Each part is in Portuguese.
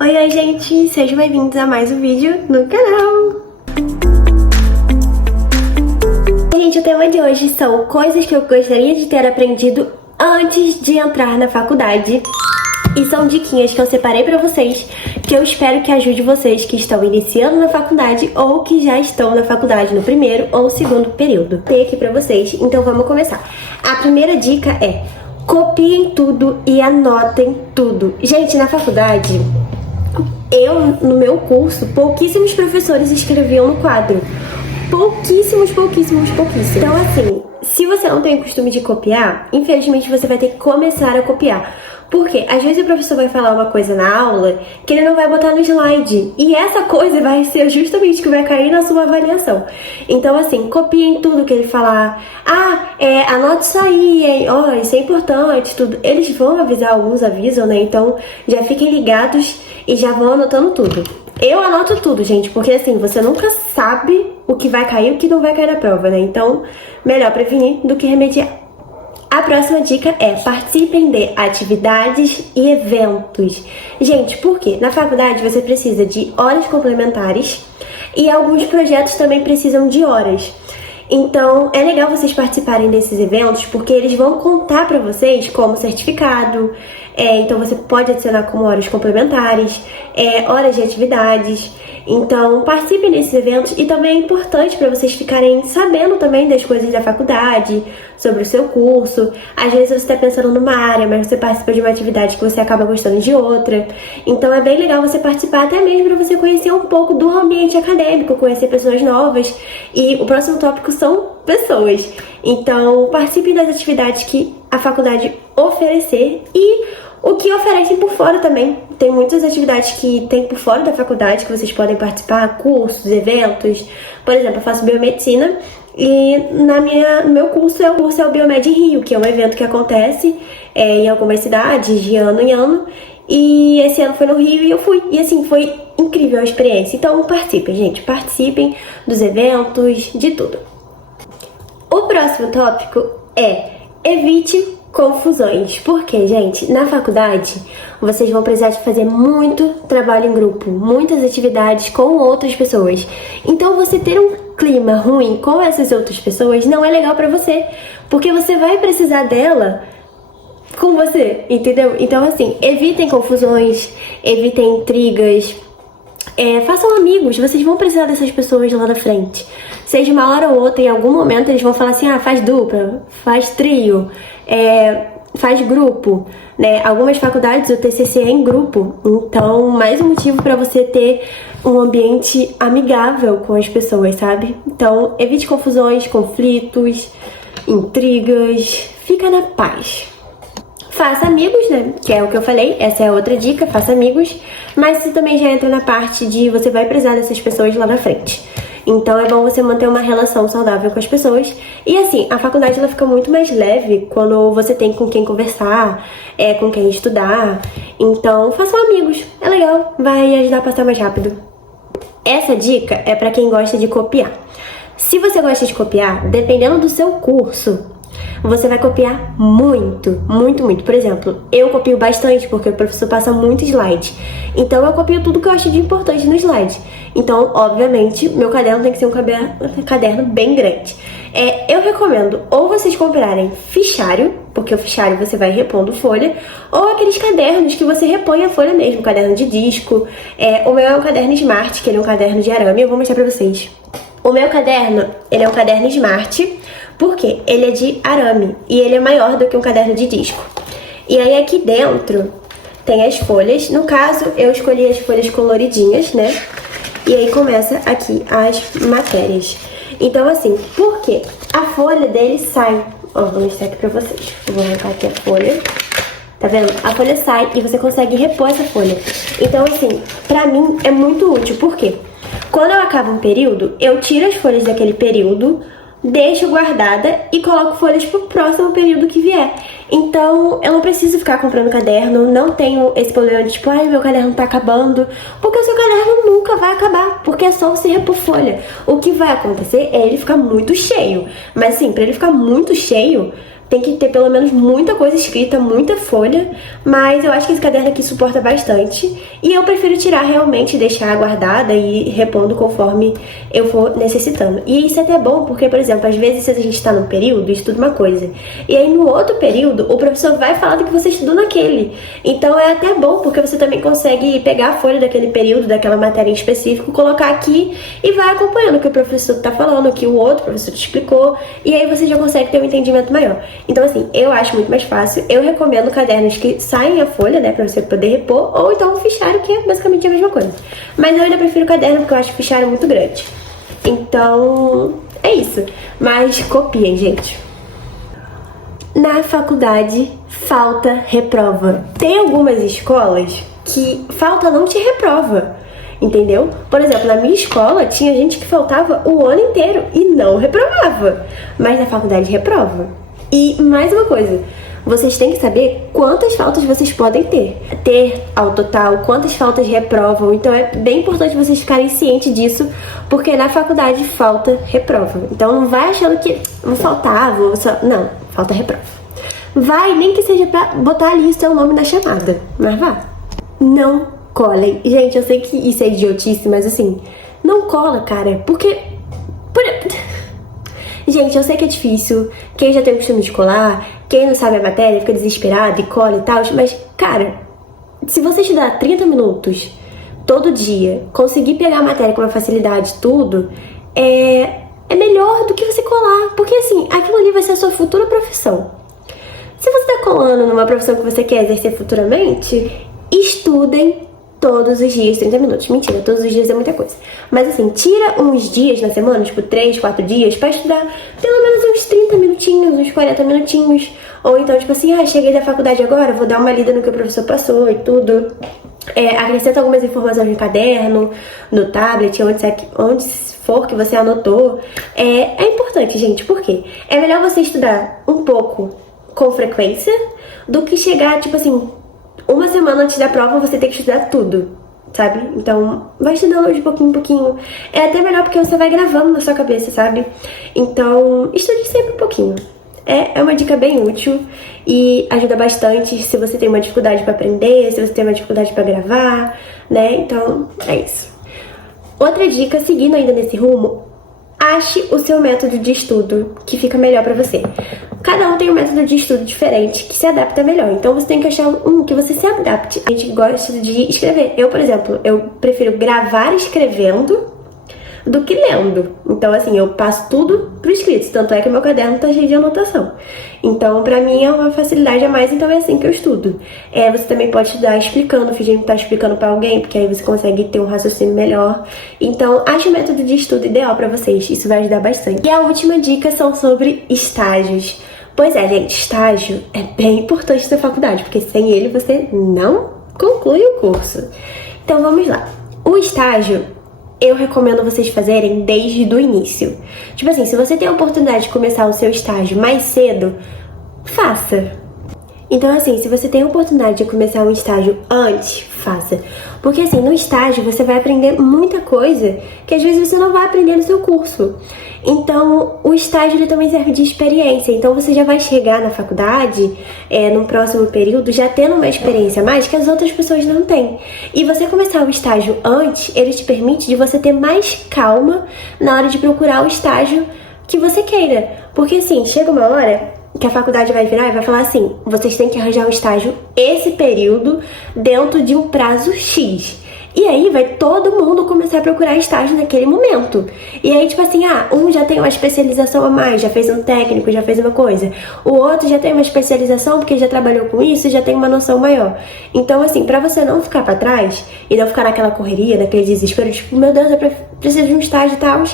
Oi, gente! Sejam bem-vindos a mais um vídeo no canal! Gente, o tema de hoje são coisas que eu gostaria de ter aprendido antes de entrar na faculdade. E são diquinhas que eu separei pra vocês, que eu espero que ajude vocês que estão iniciando na faculdade ou que já estão na faculdade no primeiro ou segundo período. Tem aqui pra vocês, então vamos começar. A primeira dica é: copiem tudo e anotem tudo. Gente, na faculdade, no meu curso, pouquíssimos professores escreviam no quadro. Pouquíssimos. Então, assim, se você não tem o costume de copiar, infelizmente você vai ter que começar a copiar. Porque às vezes o professor vai falar uma coisa na aula que ele não vai botar no slide. E essa coisa vai ser justamente que vai cair na sua avaliação. Então, assim, copiem tudo que ele falar. Anote isso aí, hein? Isso é importante, tudo. Eles vão avisar, alguns avisam, né? Então, já fiquem ligados e já vão anotando tudo. Eu anoto tudo, gente, porque assim, você nunca sabe o que vai cair e o que não vai cair na prova, né? Então, melhor prevenir do que remediar. A próxima dica é: participem de atividades e eventos. Gente, por quê? Na faculdade você precisa de horas complementares e alguns projetos também precisam de horas. Então, é legal vocês participarem desses eventos porque eles vão contar pra vocês como certificado. Então, você pode adicionar como horas complementares, horas de atividades. Então, participem desses eventos e também é importante para vocês ficarem sabendo também das coisas da faculdade, sobre o seu curso. Às vezes você está pensando numa área, mas você participa de uma atividade que você acaba gostando de outra. Então, é bem legal você participar até mesmo para você conhecer um pouco do ambiente acadêmico, conhecer pessoas novas. E o próximo tópico são pessoas. Então, participem das atividades que a faculdade oferecer e o que oferecem por fora também. Tem muitas atividades que tem por fora da faculdade que vocês podem participar, cursos, eventos. Por exemplo, eu faço biomedicina e no meu curso é o Biomed Rio, que é um evento que acontece em algumas cidades de ano em ano. E esse ano foi no Rio e eu fui. E assim, foi incrível a experiência. Então participem, gente. Participem dos eventos, de tudo. O próximo tópico é: evite confusões. Porque, gente, na faculdade vocês vão precisar de fazer muito trabalho em grupo, muitas atividades com outras pessoas. Então, você ter um clima ruim com essas outras pessoas não é legal pra você, porque você vai precisar dela com você, entendeu? Então, assim, evitem confusões, evitem intrigas. Façam amigos, vocês vão precisar dessas pessoas lá na frente. Seja uma hora ou outra, em algum momento eles vão falar assim: faz dupla, faz trio, faz grupo, né? Algumas faculdades o TCC é em grupo, então mais um motivo para você ter um ambiente amigável com as pessoas, sabe? Então evite confusões, conflitos, intrigas, fica na paz. Faça amigos, né? Que é o que eu falei, essa é a outra dica, faça amigos. Mas isso também já entra na parte de você vai precisar dessas pessoas lá na frente. Então é bom você manter uma relação saudável com as pessoas. E assim, a faculdade ela fica muito mais leve quando você tem com quem conversar, com quem estudar. Então façam amigos, é legal, vai ajudar a passar mais rápido. Essa dica é pra quem gosta de copiar. Se você gosta de copiar, dependendo do seu curso, você vai copiar muito. Por exemplo, eu copio bastante porque o professor passa muito slide. Então eu copio tudo que eu acho de importante no slide. Então, obviamente, meu caderno tem que ser um caderno bem grande. Eu recomendo ou vocês comprarem fichário, porque o fichário você vai repondo folha, ou aqueles cadernos que você repõe a folha mesmo, caderno de disco. O meu é um caderno Smart, que ele é um caderno de arame, eu vou mostrar pra vocês. O meu caderno, ele é um caderno Smart, porque ele é de arame e ele é maior do que um caderno de disco. E aí aqui dentro tem as folhas. No caso, eu escolhi as folhas coloridinhas, né? E aí começa aqui as matérias. Então assim, por quê? A folha dele sai. Vou mostrar aqui pra vocês. Eu vou arrancar aqui a folha. Tá vendo? A folha sai e você consegue repor essa folha. Então assim, pra mim é muito útil. Por quê? Quando eu acabo um período, eu tiro as folhas daquele período, deixo guardada e coloco folhas pro próximo período que vier. Então, eu não preciso ficar comprando caderno, não tenho esse problema de tipo, meu caderno tá acabando, porque o seu caderno nunca vai acabar, porque é só você repor folha. O que vai acontecer é ele ficar muito cheio, mas assim, pra ele ficar muito cheio, tem que ter pelo menos muita coisa escrita, muita folha, mas eu acho que esse caderno aqui suporta bastante e eu prefiro tirar realmente e deixar guardada e repondo conforme eu for necessitando. E isso é até bom porque, por exemplo, às vezes se a gente está num período, estuda uma coisa, e aí no outro período o professor vai falar do que você estudou naquele. Então é até bom porque você também consegue pegar a folha daquele período, daquela matéria em específico, colocar aqui e vai acompanhando o que o professor está falando, o que o outro professor te explicou, e aí você já consegue ter um entendimento maior. Então, assim, eu acho muito mais fácil. Eu recomendo cadernos que saem a folha, né, pra você poder repor, ou então o fichário, que é basicamente a mesma coisa. Mas eu ainda prefiro o caderno, porque eu acho o fichário muito grande. Então, é isso. Mas copiem, gente. Na faculdade, falta reprova. Tem algumas escolas que falta não te reprova, entendeu? Por exemplo, na minha escola tinha gente que faltava o ano inteiro e não reprovava. Mas na faculdade reprova. E mais uma coisa, vocês têm que saber quantas faltas vocês podem ter ao total, quantas faltas reprovam. Então é bem importante vocês ficarem cientes disso, porque na faculdade falta reprova. Então não vai achando que vou faltar, vou só... Não, falta reprova. Vai, nem que seja pra botar ali o seu nome na chamada, mas vá. Não colem. Gente, eu sei que isso é idiotice, mas assim, não cola, cara, porque... Gente, eu sei que é difícil, quem já tem o costume de colar, quem não sabe a matéria fica desesperado e cola e tal, mas, cara, se você estudar 30 minutos todo dia, conseguir pegar a matéria com uma facilidade tudo, é melhor do que você colar, porque assim, aquilo ali vai ser a sua futura profissão. Se você tá colando numa profissão que você quer exercer futuramente, estudem todos os dias, 30 minutos. Mentira, todos os dias é muita coisa. Mas assim, tira uns dias na semana, tipo 3, 4 dias, pra estudar pelo menos uns 30 minutinhos, uns 40 minutinhos. Ou então, tipo assim, cheguei da faculdade agora, vou dar uma lida no que o professor passou e tudo. Acrescenta algumas informações no caderno, no tablet, onde for que você anotou. É importante, gente, por quê? É melhor você estudar um pouco com frequência do que chegar, tipo assim, uma semana antes da prova você tem que estudar tudo, sabe? Então, vai estudando de pouquinho em pouquinho. É até melhor porque você vai gravando na sua cabeça, sabe? Então, estude sempre um pouquinho. É uma dica bem útil e ajuda bastante se você tem uma dificuldade pra aprender, se você tem uma dificuldade pra gravar, né? Então, é isso. Outra dica, seguindo ainda nesse rumo, ache o seu método de estudo que fica melhor pra você. Cada um tem um método de estudo diferente que se adapta melhor. Então você tem que achar um que você se adapte. A gente gosta de escrever. Eu, por exemplo, eu prefiro gravar escrevendo do que lendo. Então, assim, eu passo tudo pro escrito. Tanto é que o meu caderno tá cheio de anotação. Então, pra mim é uma facilidade a mais, então é assim que eu estudo. Você também pode estudar explicando, fingindo que tá explicando pra alguém, porque aí você consegue ter um raciocínio melhor. Então, ache o método de estudo ideal pra vocês. Isso vai ajudar bastante. E a última dica são sobre estágios. Pois é, gente, estágio é bem importante na faculdade, porque sem ele você não conclui o curso. Então, vamos lá. O estágio eu recomendo vocês fazerem desde o início. Tipo assim, se você tem a oportunidade de começar o seu estágio mais cedo, faça. Então assim, se você tem a oportunidade de começar um estágio antes, faça. Porque assim, no estágio você vai aprender muita coisa que às vezes você não vai aprender no seu curso. Então, o estágio ele também serve de experiência. Então, você já vai chegar na faculdade, no próximo período, já tendo uma experiência a mais que as outras pessoas não têm. E você começar o estágio antes, ele te permite de você ter mais calma na hora de procurar o estágio que você queira. Porque assim, chega uma hora que a faculdade vai virar e vai falar assim: vocês têm que arranjar um estágio esse período dentro de um prazo X. E aí vai todo mundo começar a procurar estágio naquele momento. E aí, tipo assim, um já tem uma especialização a mais, já fez um técnico, já fez uma coisa. O outro já tem uma especialização porque já trabalhou com isso, já tem uma noção maior. Então, assim, pra você não ficar pra trás e não ficar naquela correria, naquele desespero, tipo, meu Deus, eu preciso de um estágio e tal,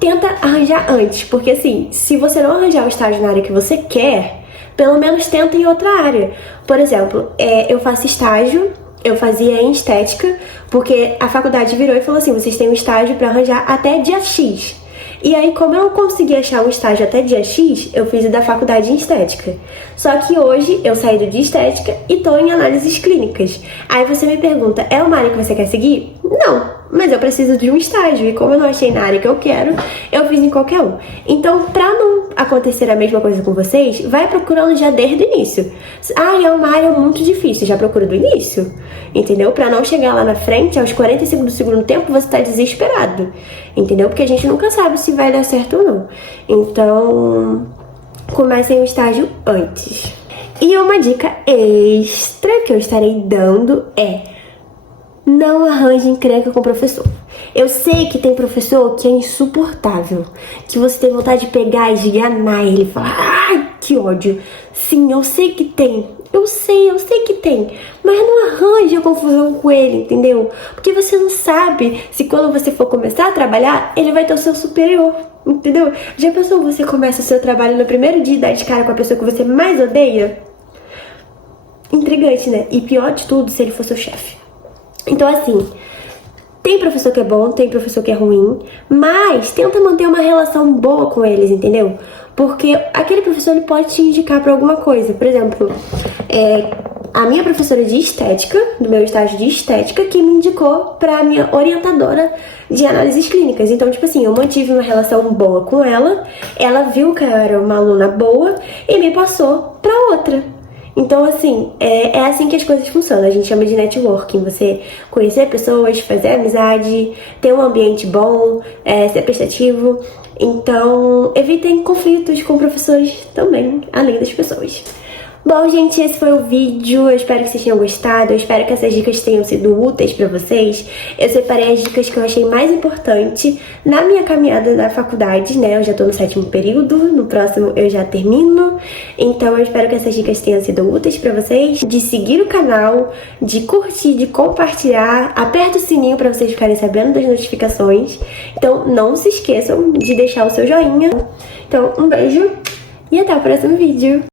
tenta arranjar antes. Porque, assim, se você não arranjar o estágio na área que você quer, pelo menos tenta em outra área. Por exemplo, eu faço estágio. Eu fazia em estética, porque a faculdade virou e falou assim: vocês têm um estágio pra arranjar até dia X. E aí, como eu não consegui achar um estágio até dia X, eu fiz o da faculdade em estética. Só que hoje eu saí do de estética e tô em análises clínicas. Aí você me pergunta: é uma área que você quer seguir? Não, mas eu preciso de um estágio. E como eu não achei na área que eu quero, eu fiz em qualquer um. Então, pra não acontecer a mesma coisa com vocês, vai procurando já desde o início. Ah, é uma área muito difícil, já procura do início. Entendeu? Pra não chegar lá na frente, aos 45 do segundo tempo, você tá desesperado. Entendeu? Porque a gente nunca sabe se vai dar certo ou não. Então, comecem o estágio antes. E uma dica extra que eu estarei dando é: não arranje encrenca com o professor. Eu sei que tem professor que é insuportável, que você tem vontade de pegar e esganar ele e falar: ai, que ódio. Sim, eu sei que tem. Eu sei que tem. Mas não arranje a confusão com ele, entendeu? Porque você não sabe se quando você for começar a trabalhar, ele vai ter o seu superior, entendeu? Já pensou você começa o seu trabalho no primeiro dia e dá de cara com a pessoa que você mais odeia? Intrigante, né? E pior de tudo, se ele for seu chefe. Então, assim, tem professor que é bom, tem professor que é ruim, mas tenta manter uma relação boa com eles, entendeu? Porque aquele professor, ele pode te indicar pra alguma coisa. Por exemplo, a minha professora de estética, do meu estágio de estética, que me indicou pra minha orientadora de análises clínicas. Então, tipo assim, eu mantive uma relação boa com ela, ela viu que eu era uma aluna boa e me passou pra outra. Então, assim, é assim que as coisas funcionam. A gente chama de networking. Você conhecer pessoas, fazer amizade, ter um ambiente bom, ser prestativo. Então, evitem conflitos com professores também, além das pessoas. Bom, gente, esse foi o vídeo. Eu espero que vocês tenham gostado. Eu espero que essas dicas tenham sido úteis pra vocês. Eu separei as dicas que eu achei mais importante na minha caminhada na faculdade, né? Eu já tô no 7º período, no próximo eu já termino. Então eu espero que essas dicas tenham sido úteis pra vocês. De seguir o canal, de curtir, de compartilhar. Aperta o sininho pra vocês ficarem sabendo das notificações. Então não se esqueçam de deixar o seu joinha. Então um beijo e até o próximo vídeo.